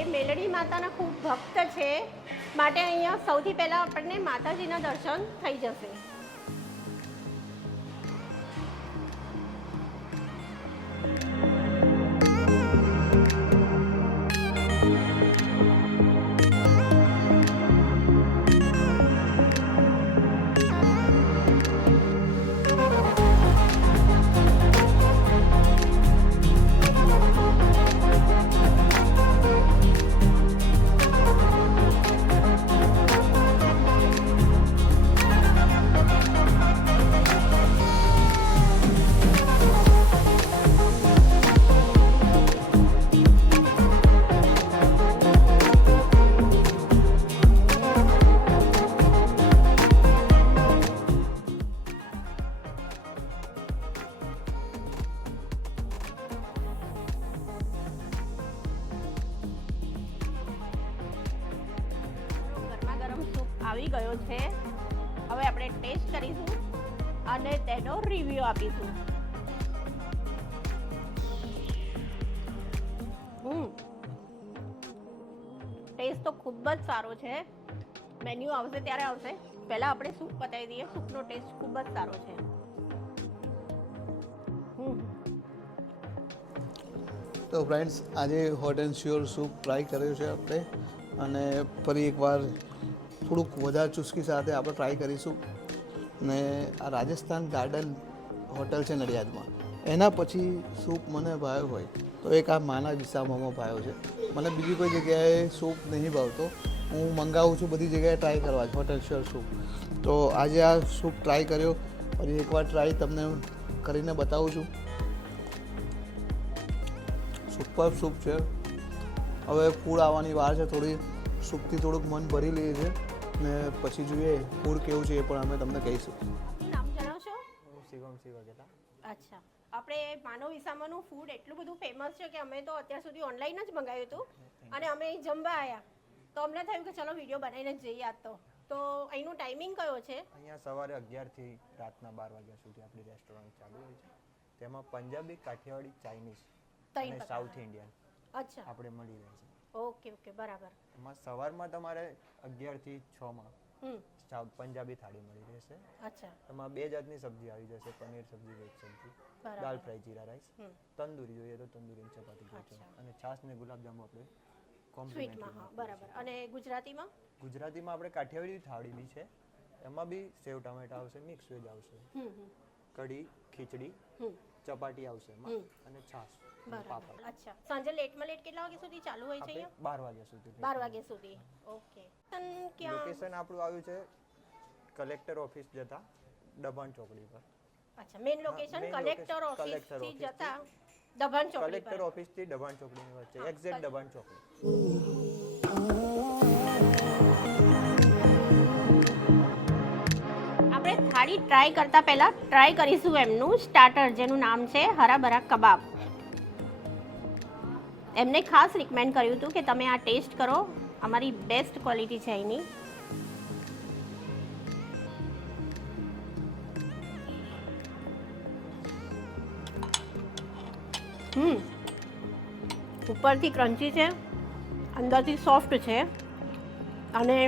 એ મેલડી માતાના ખૂબ ભક્ત છે, માટે અહીંયા સૌથી પહેલાં આપણને માતાજીના દર્શન થઈ જશે. આવી ગયો છે. હવે આપણે ટેસ્ટ કરીશું અને તેનો રિવ્યુ આપીશું. ટેસ્ટ તો ખૂબ જ સારો છે. મેન્યુ આવશે ત્યારે આવશે, પહેલા આપણે સૂપ બતાવી દઈએ. સૂપનો ટેસ્ટ ખૂબ જ સારો છે. તો ફ્રેન્ડ્સ, આજે hot and sure soup try કર્યો છે આપણે, અને ફરી એકવાર થોડુંક વધારે ચુસ્કી સાથે આપણે ટ્રાય કરીશું. ને આ રાજસ્થાન ગાર્ડન હોટલ છે નડિયાદમાં, એના પછી સૂપ મને ભાવ્યો હોય તો એક આ માના વિસામામાં ભાવ્યો છે. મને બીજી કોઈ જગ્યાએ સૂપ નહીં ભાવતો. હું મંગાવું છું બધી જગ્યાએ ટ્રાય કરવા જ હોટ એન્ડ શ્યોર સૂપ. તો આજે આ સૂપ ટ્રાય કર્યો, ફરી એકવાર ટ્રાય તમને કરીને બતાવું છું. સુપર સૂપ છે. હવે ફૂડ આવવાની વાર છે, થોડી સૂપથી થોડુંક મન ભરી લઈએ છે, ને પછી જોઈએ ફૂડ કેવું છે એ પણ અમે તમને કહીશું. નામ જણાવશો? શિવમસિંહ વગેરા. અચ્છા, આપણે માનવ વિસામાનું ફૂડ એટલું બધું ફેમસ છે કે અમે તો અત્યાર સુધી ઓનલાઈન જ મંગાવ્યું હતું, અને અમે અહીં જમવા આવ્યા તો અમને થયું કે ચલો વિડીયો બનાવીને જ જઈએ આજ તો અહીંનું ટાઈમિંગ કયો છે? અહીંયા સવારે 11 થી રાતના 12 વાગ્યા સુધી આપણી રેસ્ટોરન્ટ ચાલુ હોય છે. તેમાં પંજાબી, કાઠિયાવાડી, ચાઇનીઝ અને સાઉથ ઇન્ડિયન આપણે મળી રહે છે. ઓકે, બરાબર. એમાં સવારમાં તમારે 11 થી 6 માં પંજાબી થાળી મળી રહેશે. અચ્છા. એમાં 2 જાતની સબ્જી આવી જશે, પનીર સબ્જી, વેજ સબ્જી, દાલ ફ્રાય, જીરા રાઈસ, તંદૂરી જોઈએ તો તંદૂરી ચપાતી જોઈશે, અને છાશ ને ગુલાબજાંબુ આપણે સ્વીટમાં. બરાબર. અને ગુજરાતીમાં? ગુજરાતીમાં આપણે કાઠિયાવાડી થાળી બી છે. એમાં બી સેવ ટામેટા આવશે, મિક્સ વેજ આવશે, કઢી, ખીચડી, ચપાટી આવશે એમાં, અને છાશ, પાપડ. અચ્છા. સાંજે લેટમાં લેટ કેટલા વાગ્યા સુધી ચાલુ હોય છે અહીંયા? 12 વાગ્યા સુધી. 12 વાગ્યા સુધી. ઓકે. લોકેશન આપણું આવ્યું છે કલેક્ટર ઓફિસ જતા દબાણ ચોકડી પર. અચ્છા, મેઇન લોકેશન કલેક્ટર ઓફિસ થી જતા દબાણ ચોકડી પર. કલેક્ટર ઓફિસ થી દબાણ ચોકડીની વચ્ચે, એક્ઝેક્ટ દબાણ ચોકડી. આપણે થાળી ટ્રાય કરતા પહેલા ટ્રાય કરીશું એમનું સ્ટાર્ટર, જેનું નામ છે હરાભરા કબાબ. એમને ખાસ રિકમેન્ડ કર્યું હતું કે તમે આ ટેસ્ટ કરો, અમારી બેસ્ટ ક્વોલિટી છે એની. ઉપરથી ક્રન્ચી છે, અંદરથી સોફ્ટ છે, અને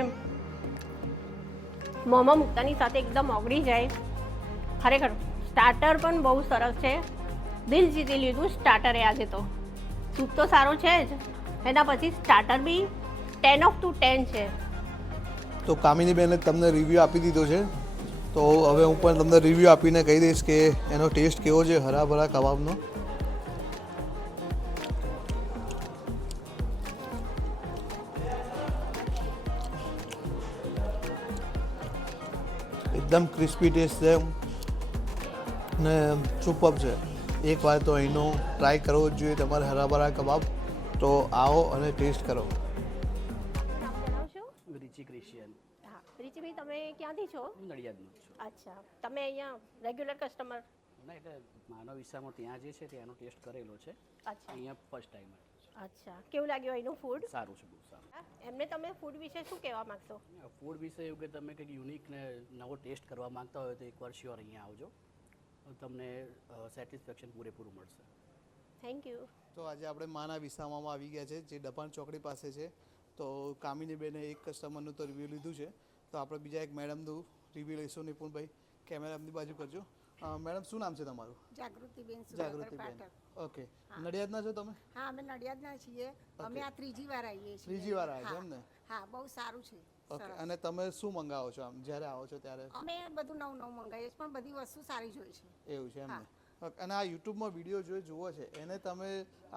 મોંમાં મૂકતાની સાથે એકદમ ઓગળી જાય. ખરેખર સ્ટાર્ટર પણ બહુ સરસ છે. દિલ જીતી લીધું સ્ટાર્ટરે આજે તો. સૂપ તો સારો છે જ, એના પછી સ્ટાર્ટર બી 10/10 છે. તો કામિની બેને તમને રિવ્યૂ આપી દીધો છે, તો હવે હું પણ તમને રિવ્યૂ આપીને કહી દઈશ કે એનો ટેસ્ટ કેવો છે હરાભરા કબાબનો. એકદમ ક્રિસ્પી ટેસ્ટ છે ને સુપર છે. એકવાર તો અહીંનો ટ્રાય કરવો જ જોઈએ તમારે હરાભરા કબાબ. તો આવો અને ટેસ્ટ કરો. નામ જણાવશો? રિચિક એશિયન. હા, રિચિભાઈ તમે ક્યાંથી છો? નડિયાદનો જ છું. અચ્છા, તમે અહીંયા રેગ્યુલર કસ્ટમર? ના, એટલે માનવ વિસ્તારમાં ત્યાં જે છે ત્યાંનો ટેસ્ટ કરેલો છે. અચ્છા. અહીંયા ફર્સ્ટ ટાઈમ. અચ્છા, કેવું લાગ્યું અહીંનું ફૂડ? સારું છે, બહુ સારું. એમને તમે ફૂડ વિશે શું કહેવા માંગશો? ફૂડ વિશે એવું કે તમે કંઈક યુનિક ને નવો ટેસ્ટ કરવા માંગતા હોય તો એકવાર શ્યોર અહીંયા આવજો, તમને સેટિસ્ફેક્શન પૂરેપૂરું મળશે. Thank you. તો આજે આપણે માના વિસામામાં આવી ગયા છે જે દબાણ ચોકડી પાસે છે. તો કામિનીબેને એક કસ્ટમરનું તો રિવ્યૂ લીધું છે, તો આપણે બીજા એક મેડમનું રિવ્યૂ લઈશું. નિપુણભાઈ કેમેરા એમની બાજુ કરજો. મેડમ શું નામ છે તમારું? જાગૃતિબેન. જાગૃતિબેન. ઓકે, નડિયાદના છો તમે? હા, અમે નડિયાદના છીએ. અમે આ ત્રીજી વાર આવીએ છીએ. ત્રીજી વાર આવ્યા છો એમ ને? હા, બહુ સારું છે. ઓકે, અને તમે શું મંગાવો છો આમ જ્યારે આવો છો ત્યારે? અમે બધું નવું મંગાવીએ પણ બધી વસ્તુ સારી જોઈએ છે. એવું છે એમ ને? અને આ યુટ્યુબમાં વિડીયો જુઓ છે એને તમે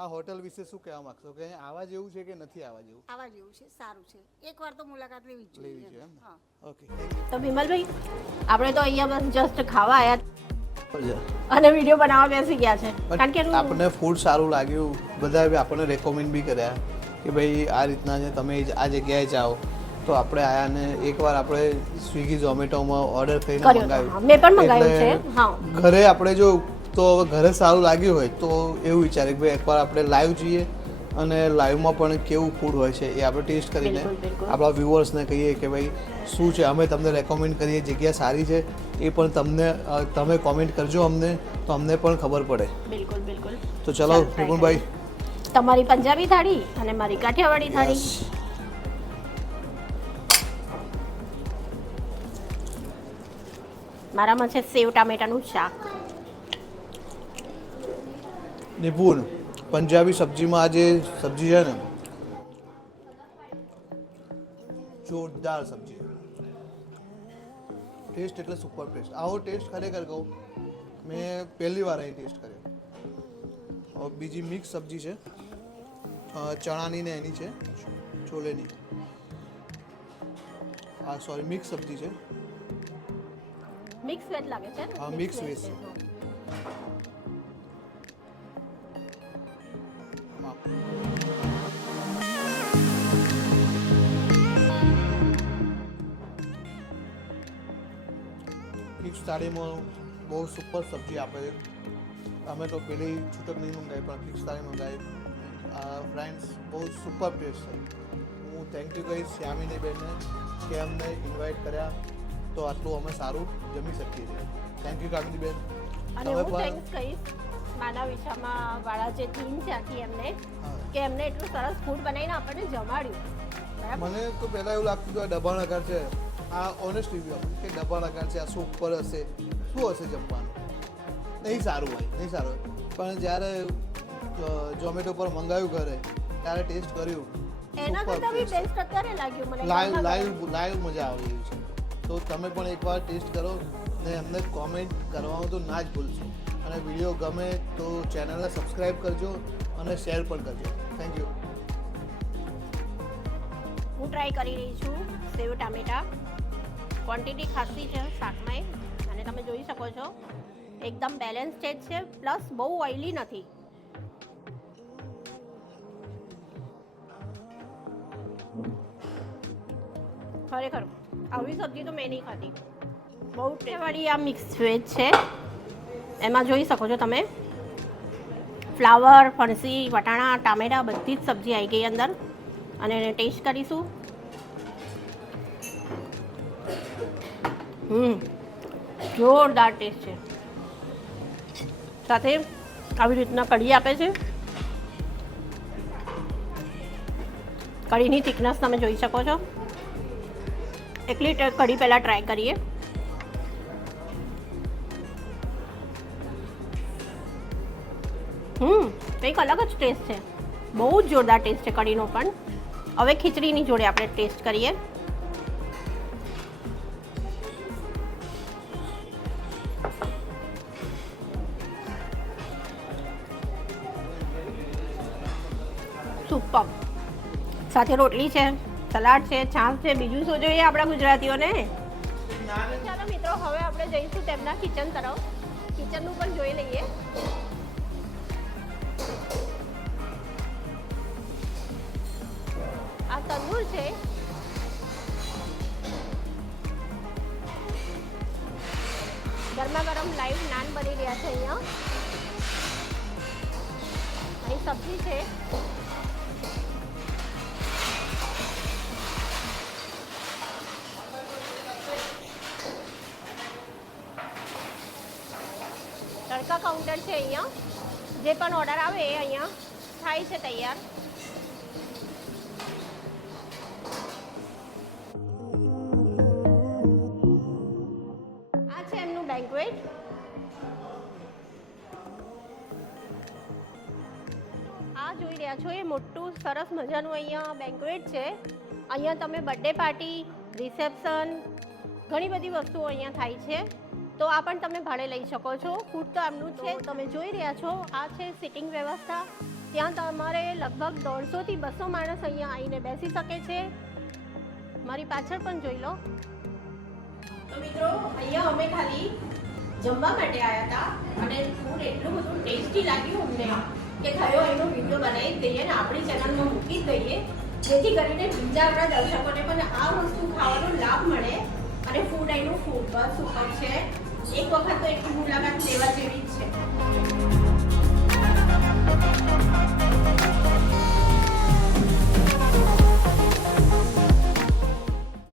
આ હોટલ વિશે શું કહેવા માંગશો કે આવા જેવું છે કે નથી આવા જેવું? આવા જેવું છે, સારું છે. એકવાર તો મુલાકાત લેવી જ જોઈએ. છે એમ? હા. ઓકે, તો વિમલભાઈ આપણે તો અહીંયા બસ જસ્ટ ખાવા આવ્યા થેન્ક અને વિડીયો બનાવવા બેસી ગયા છે, કારણ કે આપણને ફૂડ સારું લાગ્યું, બધાએ આપણને રેકમેન્ડ બી કર્યા કે ભાઈ આ રીતના છે, તમે આ જગ્યાએ જાઓ. તો આપણે આયા ને એકવાર આપણે સ્વિગી ઝોમેટોમાં ઓર્ડર કરીને કર્યો મંગાવ્યું. મેં પણ મંગાવ્યું છે. હા, ઘરે આપણે જો તો હવે ઘરે સારું લાગ્યું હોય તો એવું વિચારે કે ભાઈ એકવાર આપણે લાઈવ જઈએ અને લાઈવમાં પણ કેવું ફૂડ હોય છે એ આપણે ટેસ્ટ કરીને બિલકુલ, બિલકુલ. આપણા વ્યુઅર્સને કહીએ કે ભાઈ શું છે, અમે તમને રેકમેન્ડ કરીએ, જગ્યા સારી છે એ પણ તમે કોમેન્ટ કરજો અમને, તો અમને પણ ખબર પડે. બિલકુલ બિલકુલ. તો ચલો ચાલો, try નિપુણભાઈ, તમારી પંજાબી થાળી અને મારી કાઠિયાવાડી થાળી. મારામાં છે સેવ ટામેટાનું શાક. નિપુણ પંજાબી સબ્જીમાં આ જે સબ્જી છે ને, જોરદાર સબ્જી, ટેસ્ટ એટલે સુપર ટેસ્ટ. આવો ટેસ્ટ ખરેખર કહું મેં પહેલી વાર અહીં ટેસ્ટ કર્યો. બીજી મિક્સ સબ્જી છે, ચણાની ને એની છે, છોલેની. સોરી, મિક્સ સબ્જી છે. મિક્સ વેજ લાગે છે ને? હા, મિક્સ વેજ છે. મિક્સ થાળીમાં બહુ સુપર સબ્જી આપે છે. અમે તો પેલી છૂટક નહીં મંગાવી પણ ફિક્સ થાળી મંગાવી. ફ્રેન્ડ્સ, બહુ સુપર ટેસ્ટ છે. હું થેન્ક યુ કહીશ શ્યામીની બેનને કે અમને ઇન્વાઇટ કર્યા તો આટલું અમે સારું જમી શકીએ છીએ. થેન્ક યુ કામિની બેન. અને હું થેન્ક્સ કહીશ માના વિશામાં વાળા જે ટીમ છે આખી એમને, કે એમને એટલું સરસ ફૂડ બનાવીને આપણને જમાડ્યું. બરાબર? મને તો પહેલાં એવું લાગતું હતું આ દબાણ આકાર છે, આ ઓનેસ્ટ રિવ્યુ કે દબાણ આકાર છે, આ શું ઉપર હશે, શું હશે જમવાનું, નહીં સારું હોય, નહીં સારું હોય. પણ જ્યારે ઝોમેટો પર મંગાવ્યું ઘરે ત્યારે ટેસ્ટ કર્યું, એના કરતાં બી બેસ્ટ અત્યારે લાગ્યું મને. લાઈવ મજા આવી રહી છે. તો તમે પણ એકવાર ટેસ્ટ કરો ને અમને કોમેન્ટ કરવાનું તો ના જ ભૂલશો. અને વિડીયો ગમે તો ચેનલને સબસ્ક્રાઈબ કરજો અને શેર પણ કરજો. Thank you. હું ટ્રાય કરી રહી છું સેવ ટામેટા. ક્વોન્ટિટી ખાસી છે શાકમાં, અને તમે જોઈ શકો છો એકદમ બેલેન્સ છે, પ્લસ બહુ ઓઇલી નથી. ખરેખર આવી સબ્જી તો મેં નહીં ખાધી. બહુ ટેસ્ટવાળી આ મિક્સ વેજ છે. એમાં જોઈ શકો છો તમે ફ્લાવર, ફણસી, વટાણા, ટામેટા બધી જ સબ્જી આવી ગઈ અંદર. અને એને ટેસ્ટ કરીશું. જોરદાર ટેસ્ટ છે. સાથે આવી રીતના કઢી આપે છે. કઢીની થિકનેસ તમે જોઈ શકો છો. એકલી કઢી પહેલાં ટ્રાય કરીએ. કંઈક અલગ જ ટેસ્ટ છે. બહુ જ જોરદાર ટેસ્ટ છે કઢીનો પણ. હવે ખીચડીની જોડે આપણે ટેસ્ટ કરીએ. સુપર. સાથે રોટલી છે, સલાડ છે, છાશ છે, બીજું શું જોઈએ આપણા ગુજરાતીઓને. ચાલો મિત્રો, હવે આપણે જઈશું તેમના કિચન તરફ. કિચનનું પણ જોઈ લઈએ. આ તંદૂર છે. ગરમા ગરમ લાઈવ નાન બની રહ્યા છે અહીંયા. અહીં સબ્જી છે. તડકા કાઉન્ટર છે અહીંયા. જે પણ ઓર્ડર આવે એ અહીંયા થાય છે તૈયાર. આ છે એમનું બેન્ક્વેટ. આ જોઈ રહ્યા છો એ મોટું સરસ મજાનું અહીંયા બેન્ક્વેટ છે. અહીંયા તમે બર્થડે પાર્ટી, રિસેપ્શન, ઘણી બધી વસ્તુઓ અહીંયા થાય છે. તો આ પણ તમે ભાડે લઈ શકો છો. ફૂડ તો એમનું છે, તમે જોઈ રહ્યા છો. આ છે સિટિંગ વ્યવસ્થા. ત્યાં તમારે લગભગ 150 થી 200 માણસ અહીંયા આવીને બેસી શકે છે. મારી પાછળ પણ જોઈ લો. તો મિત્રો અહીંયા અમે ખાલી જમવા માટે આવ્યા હતા અને ફૂડ એટલું બધું ટેસ્ટી લાગ્યું અમને કે થયો એનો વિડીયો બનાવી દઈએ ને આપણી ચેનલમાં મૂકી જ દઈએ, જેથી કરીને બીજા આપણા દર્શકોને પણ આ વસ્તુ ખાવાનો લાભ મળે. અને ફૂડ એનું ખૂબ જ સુપર છે. એક વખત તો એક મુલાકાત લેવા જેવી જ છે.